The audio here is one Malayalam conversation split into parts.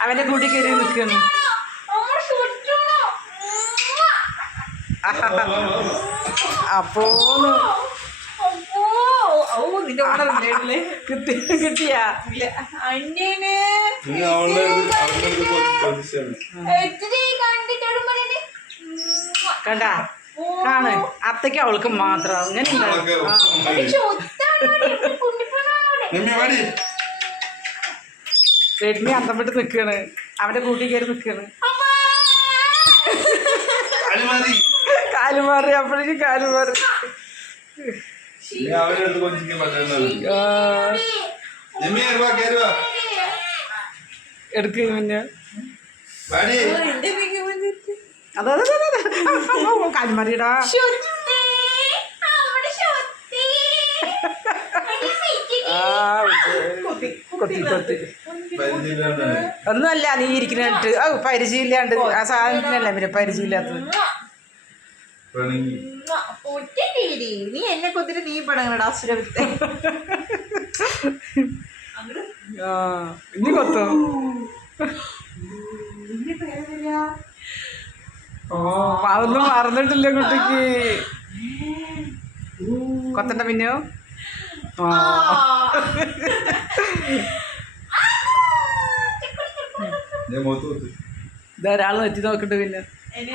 അവന്റെ കൂടി കയറി നിൽക്കുന്നു അപ്പോ കിട്ടിയാ. അന്യന്. കണ്ട? കാണ്. അത്തയ്ക്ക് അവൾക്ക് മാത്രം. അങ്ങനെ വാടി. റെഡ്മി അന്തം വിട്ട് നിൽക്കാണ് അവന്റെ കൂട്ടി കയറി നിൽക്കാണ് കാലുമാറി അടിമാറി കാൽ മാറി അപ്പോഴേക്കും കാൽ മാറി. അതെ അവരുടെ അടുത്ത് കൊഞ്ചിക്കാൻ പറ്റുന്നത് ആ, നിമ്മി കയറുവാ കയറുവാ എടുക്ക് പിന്നെ. അതെ അതെ അതെ, അതെ. കൊത്തി കൊത്തി പരിചയമില്ലാണ്ടാണ് ഒന്നുമല്ല നീ ഇരിക്കുന്നിട്ട് ഓ പരിചയമില്ലാണ്ട്. ആ സാധനത്തിനല്ല പിന്നെ പരിചയമില്ലാത്തത്. പൊട്ടിട്ടീടി. നീ എന്നെ കൊത്തിട്ട് നീ പടങ്ങടാ അസുരത്തെ ഇനി കൊത്തോ? ഓ അതൊന്നും മറന്നിട്ടില്ല കുട്ടിക്ക്. കൊത്തണ്ട പിന്നെയോ? ആ ഞാൻ നോക്കട്ടെ പിന്നെ എന്നെ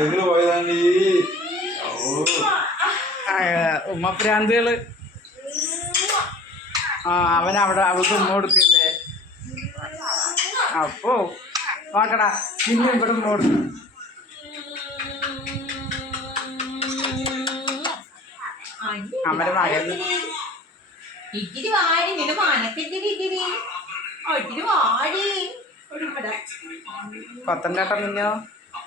എങ്ങനെ ഉമ്മപ്രാന്തുകൾ. ആ അവൻ അവിടെ അവൾക്ക് ഉമ്മ കൊടുക്കല്ലേ? അപ്പോ നോക്കടാ പിന്നെ ഇവിടെ ഉമ്മ കൊടുക്കും. അവന്റെ മകൻ ഇത്തിരി വാടി നിന്റെ മനക്കെത്തിരി ഇത്തിരി ആ, വാടി. കൊത്തന്റെ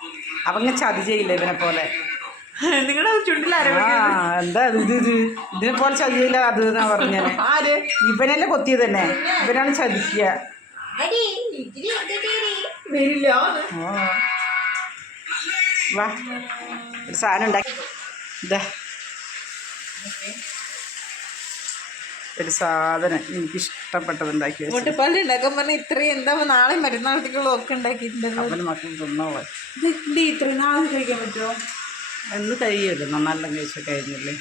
ഏട്ടൻ ഇങ്ങനെ അവങ്ങ ചതി ചെയ്യില്ല ഇവനെ പോലെ? നിങ്ങളുടെ ചുണ്ടിൽ എന്താ ഇത് ഇത് ഇത്? ഇതിനെ പോലെ ചതി ചെയ്യില്ല അത് എന്നാ പറഞ്ഞത് ആര്? ഇവനല്ലേ കൊത്തിയത് തന്നെ. ഇവനാണ് ചതിക്കുക. വാ ഒരു സാധനം ഉണ്ടാക്കി. ഇതാ ഒരു സാധനം എനിക്ക് ഇഷ്ടപ്പെട്ടത് ഉണ്ടാക്കി മുട്ടപ്പാലി ഉണ്ടാക്കാൻ പറഞ്ഞാൽ ഇത്രയും എന്താ നാളെ മരുന്നാളത്തേക്കുള്ള ഒക്കെ ഉണ്ടാക്കിയിട്ടുണ്ടല്ലോ. അവന് മക്കൾ തിന്നോളെ. ഇത് ഇത്ര നാളെ കഴിക്കാൻ പറ്റുമോ എന്ന് കഴിയുമല്ലോ നന്നെല്ലാം കഴിച്ച കഴിഞ്ഞില്ലേ?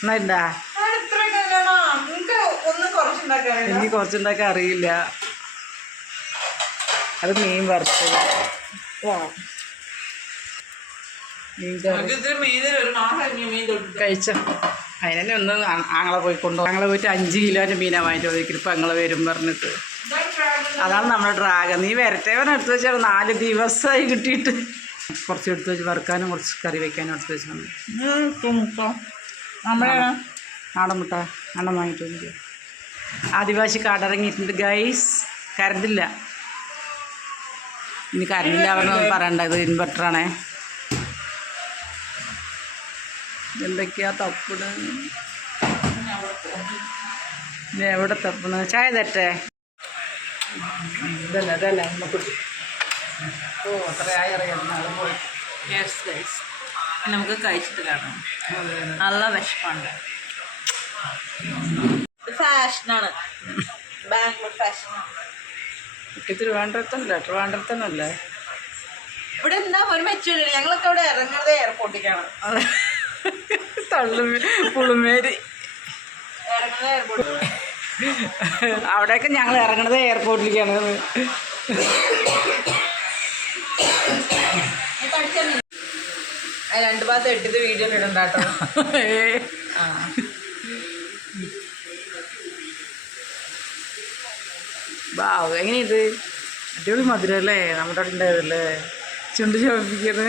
എന്നാ എനിക്ക് കുറച്ചുണ്ടാക്കാൻ അറിയില്ല. അത് മീൻ വറുത്തത്. മീൻ കറി. കഴിച്ച? അതിനെ ഒന്ന് ആങ്ങളെ പോയി കൊണ്ടുപോകും ആങ്ങളെ പോയിട്ട് അഞ്ച് കിലോന്റെ മീനാണ് വാങ്ങിട്ട് ചോദിക്കും ഇപ്പം ഞങ്ങൾ വരും പറഞ്ഞിട്ട്. അതാണ് നമ്മുടെ ഡ്രാഗൺ. നീ വരട്ടേവൻ എടുത്ത് വെച്ചാൽ നാല് ദിവസമായി കിട്ടിയിട്ട്. കുറച്ച് എടുത്തു വെച്ച് വറുക്കാനും കുറച്ച് കറി വെക്കാനും എടുത്ത് നമ്മളെ നാടൻ. മുട്ട. നാടൻ വാങ്ങിട്ട് വന്നിട്ട് ആദിവാസി കാടിറങ്ങിയിട്ടുണ്ട് ഗൈസ് കരണ്ടില്ല. ഇനി കരണ്ടില്ല പറഞ്ഞൊന്നും പറയണ്ട. ഇത് ഇൻവെർട്ടറാണേ എന്തൊക്കെയാ തപ്പണ് ഇനി എവിടെ തപ്പണ് ചായ തട്ടേ ഇതല്ല അതല്ല നമുക്ക് ഓ അത്രയായി അറിയാം. നാളെ പോയി. നമുക്ക് കഴിച്ചിട്ട് കാണാം. നല്ല വിഷമുണ്ട് ഫാഷനാണ്. ബാംഗ്ലൂർ ഫാഷനാണ് ഇത് ട്രിവാൻഡ്രത്തല്ല ട്രിവാൻഡ്രത്തന്നല്ലേ ഇവിടെ എന്താ? ഒരു മെച്ചൂരില്ല. ഞങ്ങളൊക്കെ ഇവിടെ ഇറങ്ങുന്നത് എയർപോർട്ടിലേക്കാണ് തള്ളു പുളുമേരി. അവിടെയൊക്കെ ഞങ്ങൾ ഇറങ്ങണത് എയർപോർട്ടിലേക്കാണ് രണ്ട് ഭാഗത്ത് എട്ടിത് വീഡിയോ ഇടണ്ട കേട്ടോ വാവ് എങ്ങനെയുണ്ട്? അടിപൊളി മധുരം അല്ലേ? നമ്മുടെ അവിടെ ഉണ്ടായതല്ലേ? ചുണ്ട് ചോപ്പിക്കുന്നത്